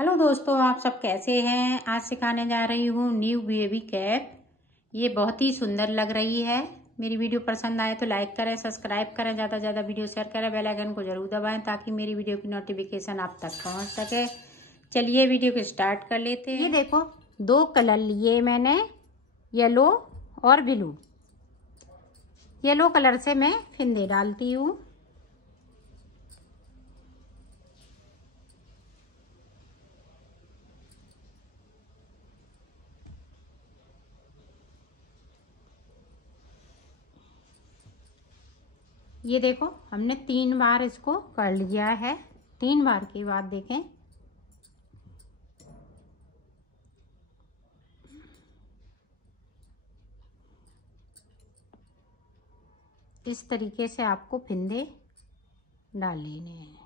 Hello दोस्तों, आप सब कैसे हैं। आज सिखाने जा रही हूँ न्यू बेबी कैप। ये बहुत ही सुंदर लग रही है। मेरी वीडियो पसंद आए तो लाइक करें, सब्सक्राइब करें, ज़्यादा से ज़्यादा वीडियो शेयर करें, बेल आइकन को जरूर दबाएं ताकि मेरी वीडियो की नोटिफिकेशन आप तक पहुँच सके। चलिए वीडियो को स्टार्ट कर लेते हैं। ये देखो, 2 कलर लिए मैंने, येलो और ब्लू। येलो कलर से मैं फिंदे डालती हूँ। ये देखो, हमने 3 बार इसको कर लिया है। 3 बार के बाद देखें, इस तरीके से आपको फिंदे डाल लेने हैं।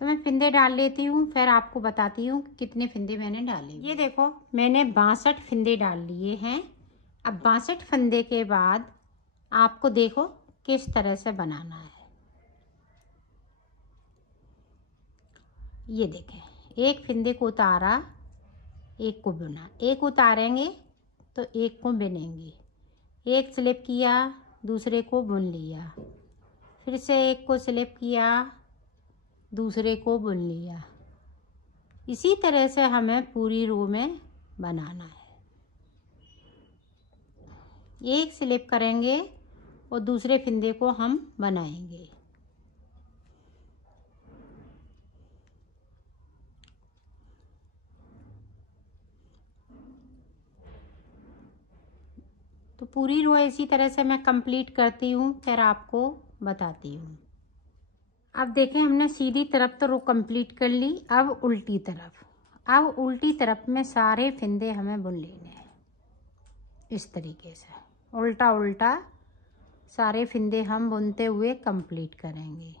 तो मैं फिंदे डाल लेती हूँ, फिर आपको बताती हूँ कितने फिंदे मैंने डाले। ये देखो, मैंने 62 फिंदे डाल लिए हैं। अब 62 फंदे के बाद आपको देखो किस तरह से बनाना है। ये देखें, एक फिंदे को उतारा, एक को बुना, एक उतारेंगे तो एक को बुनेंगे, एक स्लिप किया, दूसरे को बुन लिया, फिर से एक को स्लिप किया, दूसरे को बुन लिया। इसी तरह से हमें पूरी रो में बनाना है। एक स्लिप करेंगे और दूसरे फिंदे को हम बनाएंगे। तो पूरी रो इसी तरह से मैं कंप्लीट करती हूँ, फिर आपको बताती हूँ। अब देखें, हमने सीधी तरफ तो रो कंप्लीट कर ली। अब उल्टी तरफ, अब उल्टी तरफ में सारे फिंदे हमें बुन लेने हैं। इस तरीके से उल्टा उल्टा सारे फिंदे हम बुनते हुए कंप्लीट करेंगे।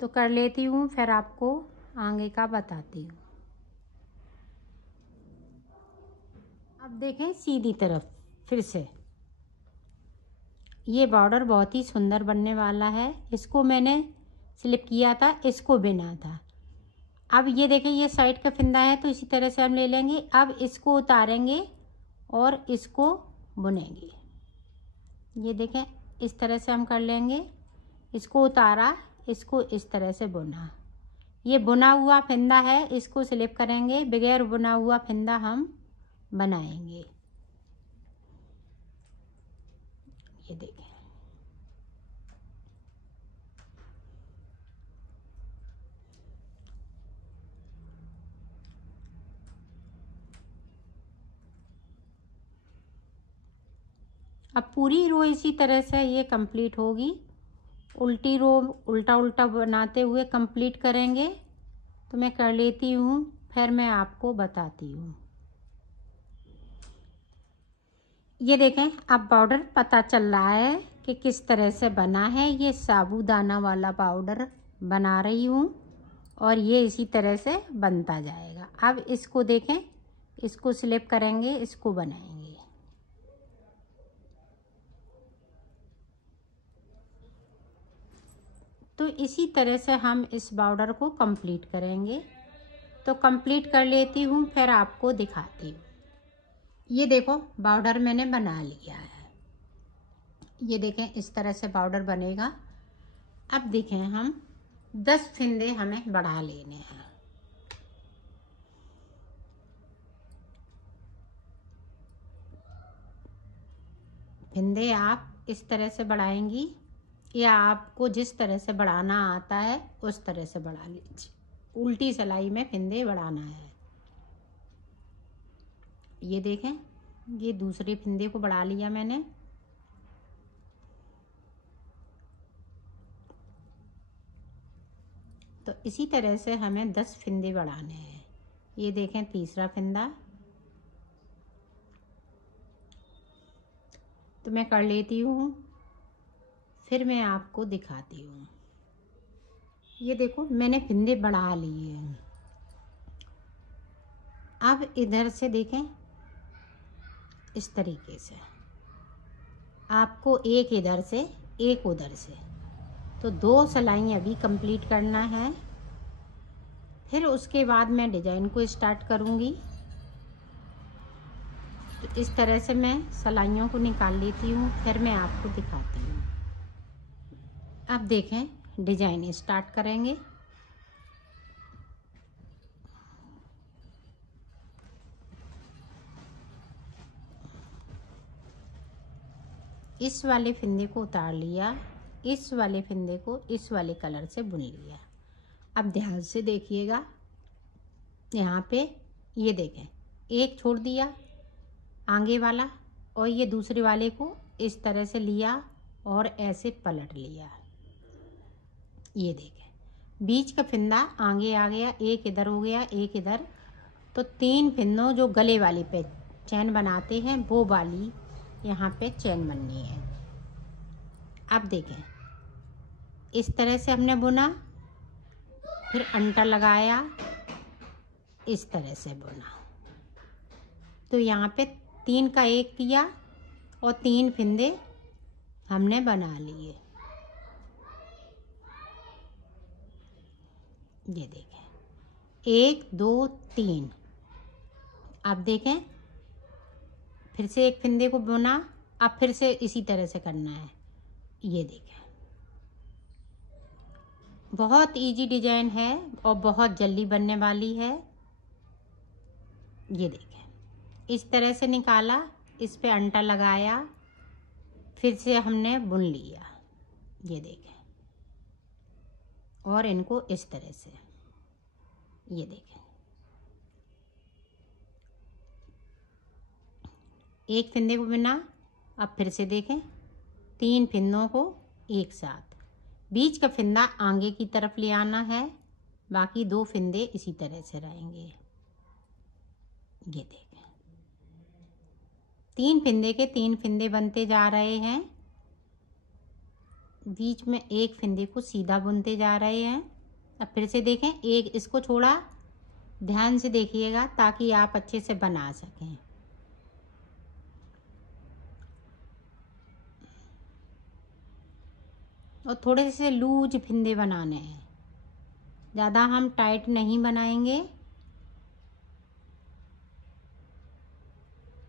तो कर लेती हूँ, फिर आपको आगे का बताती हूँ। अब देखें सीधी तरफ, फिर से ये बॉर्डर बहुत ही सुंदर बनने वाला है। इसको मैंने स्लिप किया था, इसको बिना था। अब ये देखें, ये साइड का फिंदा है तो इसी तरह से हम ले लेंगे। अब इसको उतारेंगे और इसको बुनेंगे। ये देखें, इस तरह से हम कर लेंगे। इसको उतारा, इसको इस तरह से बुना। ये बुना हुआ फिंदा है, इसको स्लिप करेंगे, बगैर बुना हुआ फिंदा हम बनाएंगे। ये देखें, अब पूरी रो इसी तरह से ये कंप्लीट होगी। उल्टी रो उल्टा उल्टा बनाते हुए कंप्लीट करेंगे। तो मैं कर लेती हूँ, फिर मैं आपको बताती हूँ। ये देखें, अब पाउडर पता चल रहा है कि किस तरह से बना है। ये साबूदाना वाला पाउडर बना रही हूँ और ये इसी तरह से बनता जाएगा। अब इसको देखें, इसको स्लिप करेंगे, इसको बनाएंगे। तो इसी तरह से हम इस पाउडर को कंप्लीट करेंगे। तो कंप्लीट कर लेती हूँ, फिर आपको दिखाती हूँ। ये देखो, पाउडर मैंने बना लिया है। ये देखें, इस तरह से पाउडर बनेगा। अब देखें, हम 10 फिंदे हमें बढ़ा लेने हैं। फिंदे आप इस तरह से बढ़ाएंगी या आपको जिस तरह से बढ़ाना आता है उस तरह से बढ़ा लीजिए। उल्टी सिलाई में फिंदे बढ़ाना है। ये देखें, ये दूसरे फिंदे को बढ़ा लिया मैंने। तो इसी तरह से हमें 10 फिंदे बढ़ाने हैं। ये देखें, तीसरा फिंदा, तो मैं कर लेती हूँ, फिर मैं आपको दिखाती हूँ। ये देखो मैंने फिंदे बढ़ा लिए हैं। अब इधर से देखें, इस तरीके से आपको एक इधर से एक उधर से, तो 2 सिलाई अभी कंप्लीट करना है। फिर उसके बाद मैं डिजाइन को स्टार्ट करूँगी। तो इस तरह से मैं सिलाइयों को निकाल लेती हूँ, फिर मैं आपको दिखाती हूँ। अब देखें डिजाइन स्टार्ट करेंगे। इस वाले फिंदे को उतार लिया, इस वाले फिंदे को इस वाले कलर से बुन लिया। अब ध्यान से देखिएगा, यहाँ पे ये देखें, एक छोड़ दिया आगे वाला और ये दूसरे वाले को इस तरह से लिया और ऐसे पलट लिया। ये देखें बीच का फिंदा आगे आ गया, एक इधर हो गया एक इधर, तो 3 फिंदों जो गले वाले पे चैन बनाते हैं वो वाली यहाँ पे चैन बननी है। अब देखें इस तरह से हमने बुना, फिर अंटा लगाया, इस तरह से बुना, तो यहाँ पे 3 का 1 किया और 3 फिंदे हमने बना लिए। ये देखें 1 2 3। अब देखें फिर से एक फिंदे को बुना, अब फिर से इसी तरह से करना है। ये देखें बहुत इजी डिजाइन है और बहुत जल्दी बनने वाली है। ये देखें इस तरह से निकाला, इस पे अंटा लगाया, फिर से हमने बुन लिया। ये देखें और इनको इस तरह से, ये देखें एक फिंदे को बुना, अब फिर से देखें 3 फिंदों को एक साथ, बीच का फिंदा आगे की तरफ ले आना है, बाकी 2 फिंदे इसी तरह से रहेंगे। ये देखें 3 फिंदे के 3 फिंदे बनते जा रहे हैं, बीच में एक फिंदे को सीधा बुनते जा रहे हैं। अब फिर से देखें, एक इसको छोड़ा, ध्यान से देखिएगा ताकि आप अच्छे से बना सकें। और थोड़े से लूज फिंदे बनाने हैं, ज़्यादा हम टाइट नहीं बनाएंगे।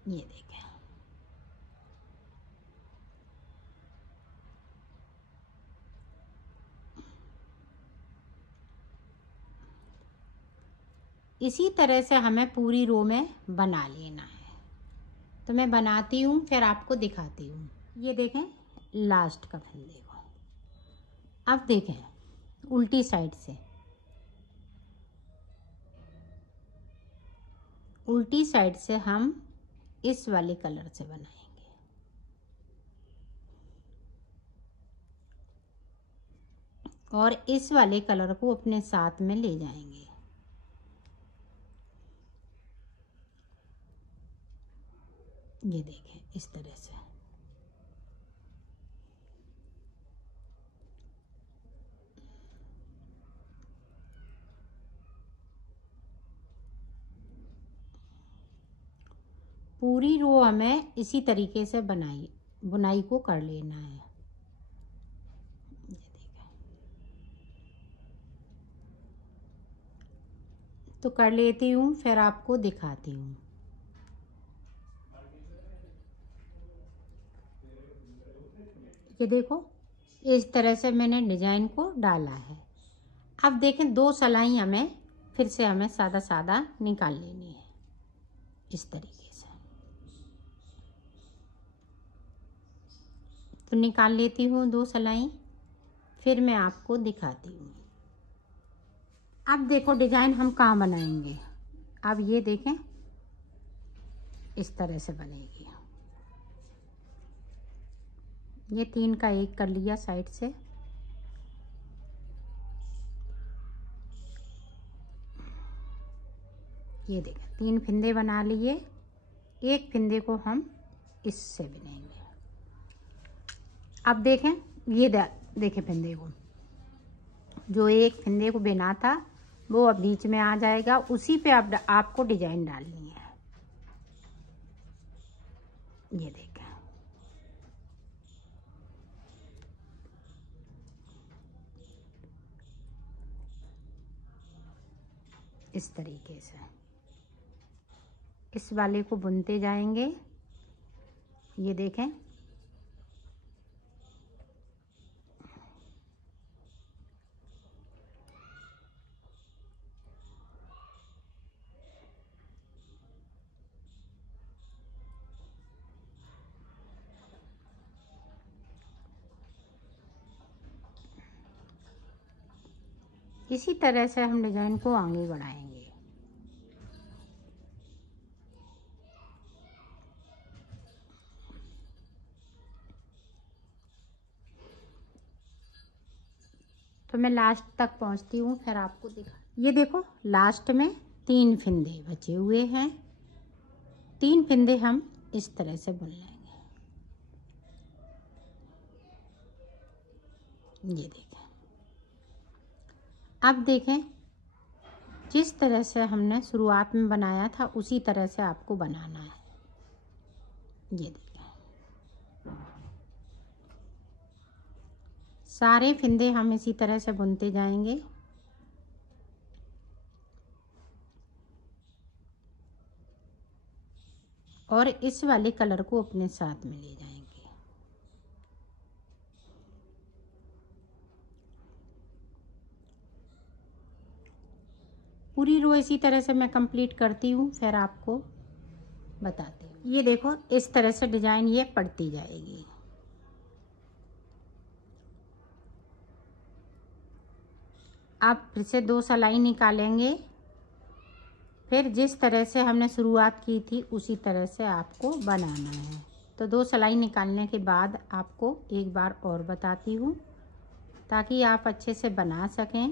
ये देखें इसी तरह से हमें पूरी रो में बना लेना है। तो मैं बनाती हूँ फिर आपको दिखाती हूँ। ये देखें लास्ट का फंदे को, अब देखें उल्टी साइड से, उल्टी साइड से हम इस वाले कलर से बनाएंगे। और इस वाले कलर को अपने साथ में ले जाएंगे। ये देखें इस तरह से। पूरी रो हमें इसी तरीके से बुनाई को कर लेना है। ये देखें तो कर लेती हूँ फिर आपको दिखाती हूँ। ये देखो इस तरह से मैंने डिजाइन को डाला है। अब देखें 2 सिलाई हमें फिर से हमें सादा सादा निकाल लेनी है इस तरीके से। तो निकाल लेती हूँ 2 सिलाई, फिर मैं आपको दिखाती हूँ। अब देखो डिजाइन हम कहाँ बनाएंगे। अब ये देखें इस तरह से बनेगी। ये 3 का 1 कर लिया साइड से। ये देखें 3 फिंदे बना लिए, एक फिंदे को हम इससे बुनेंगे अब देखें, ये देखें फंदे को, जो एक फंदे को बिना था वो अब बीच में आ जाएगा, उसी पे अब आपको डिजाइन डालनी है। ये देखें, इस तरीके से इस वाले को बुनते जाएंगे। ये देखें, इसी तरह से हम डिजाइन को आगे बढ़ाएंगे। तो मैं लास्ट तक पहुंचती हूँ, फिर आपको दिखा। ये देखो, लास्ट में 3 फंदे बचे हुए हैं। 3 फंदे हम इस तरह से बुन लेंगे। ये देखें, अब देखें, जिस तरह से हमने शुरुआत में बनाया था उसी तरह से आपको बनाना है। ये देखें, सारे फंदे हम इसी तरह से बुनते जाएंगे। और इस वाले कलर को अपने साथ में ले जाएंगे। पूरी रो इसी तरह से मैं कंप्लीट करती हूँ, फिर आपको बताती हूँ। ये देखो, इस तरह से डिजाइन ये पड़ती जाएगी। आप फिर से 2 सिलाई निकालेंगे, फिर जिस तरह से हमने शुरुआत की थी उसी तरह से आपको बनाना है। तो 2 सिलाई निकालने के बाद आपको एक बार और बताती हूँ, ताकि आप अच्छे से बना सकें।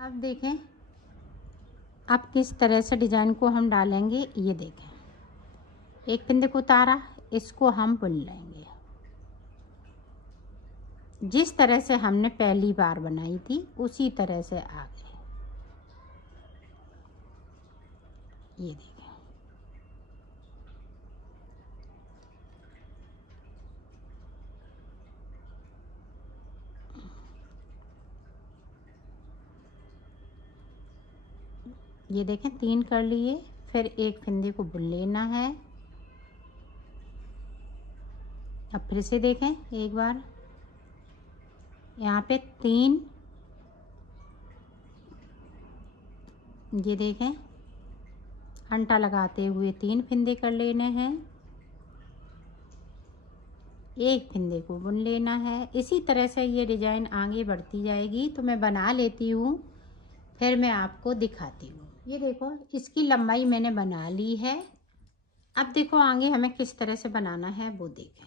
अब देखें, अब किस तरह से डिजाइन को हम डालेंगे। ये देखें, एक फंदे को उतारा, इसको हम बुन लेंगे जिस तरह से हमने पहली बार बनाई थी उसी तरह से आगे। ये देखें, ये देखें, 3 कर लिए, फिर एक फंदे को बुन लेना है। अब फिर से देखें एक बार, यहाँ पे 3, ये देखें, अंटा लगाते हुए 3 फंदे कर लेने हैं, एक फंदे को बुन लेना है। इसी तरह से ये डिजाइन आगे बढ़ती जाएगी। तो मैं बना लेती हूँ, फिर मैं आपको दिखाती हूँ। ये देखो, इसकी लंबाई मैंने बना ली है। अब देखो आगे हमें किस तरह से बनाना है वो देखें।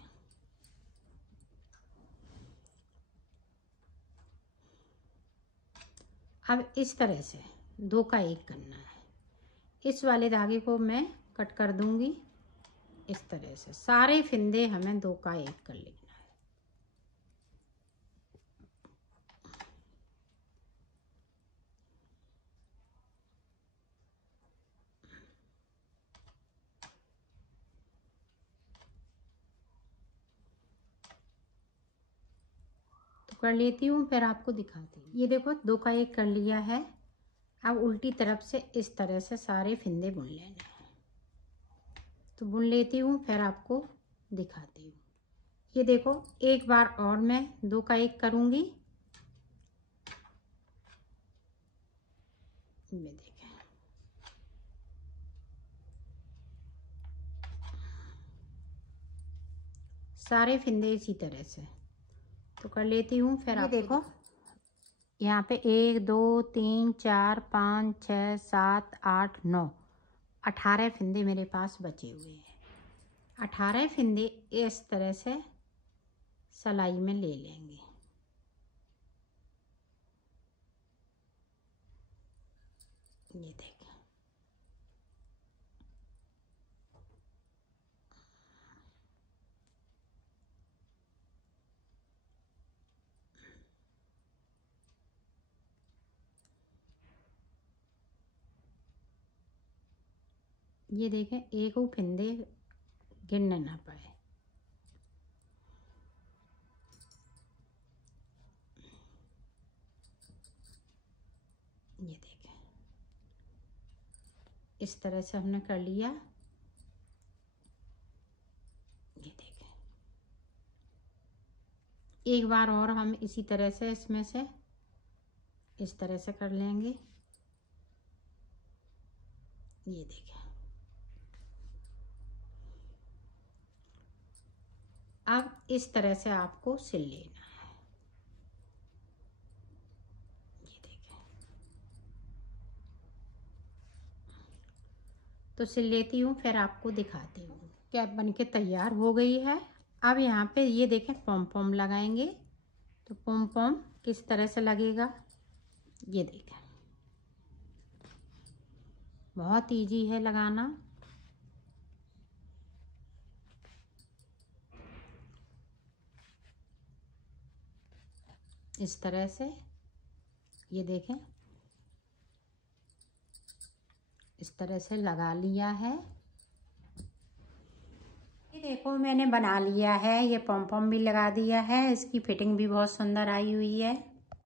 अब इस तरह से 2 का 1 करना है। इस वाले धागे को मैं कट कर दूंगी। इस तरह से सारे फंदे हमें 2 का 1 कर लेना है। तो कर लेती हूँ, फिर आपको दिखाती हूँ। ये देखो, 2 का 1 कर लिया है। अब उल्टी तरफ से इस तरह से सारे फंदे बुन लेने हैं। तो बुन लेती हूँ, फिर आपको दिखाती हूँ। ये देखो, एक बार और मैं 2 का 1 करूँगी। ये देखें, सारे फंदे इसी तरह से तो कर लेती हूँ, फिर आप देखो यहाँ पे 1 2 3 4 5 6 7 8 9 18 फंदे मेरे पास बचे हुए हैं। 18 फंदे इस तरह से सिलाई में ले लेंगे। ये देखें, ये देखें एक वो फिंदे गिरने ना पाए। ये देखें इस तरह से हमने कर लिया। ये देखें एक बार और हम इसी तरह से इसमें से इस तरह से कर लेंगे। ये देखें अब इस तरह से आपको सिल लेना है। ये देखें तो सिल लेती हूँ, फिर आपको दिखाती हूँ। कैप बनके तैयार हो गई है। अब यहाँ पे ये देखें पॉम पॉम लगाएंगे, तो पॉम पॉम किस तरह से लगेगा। ये देखें बहुत इजी है लगाना। इस तरह से ये देखें इस तरह से लगा लिया है। ये देखो मैंने बना लिया है, ये पॉम पॉम भी लगा दिया है, इसकी फिटिंग भी बहुत सुंदर आई हुई है।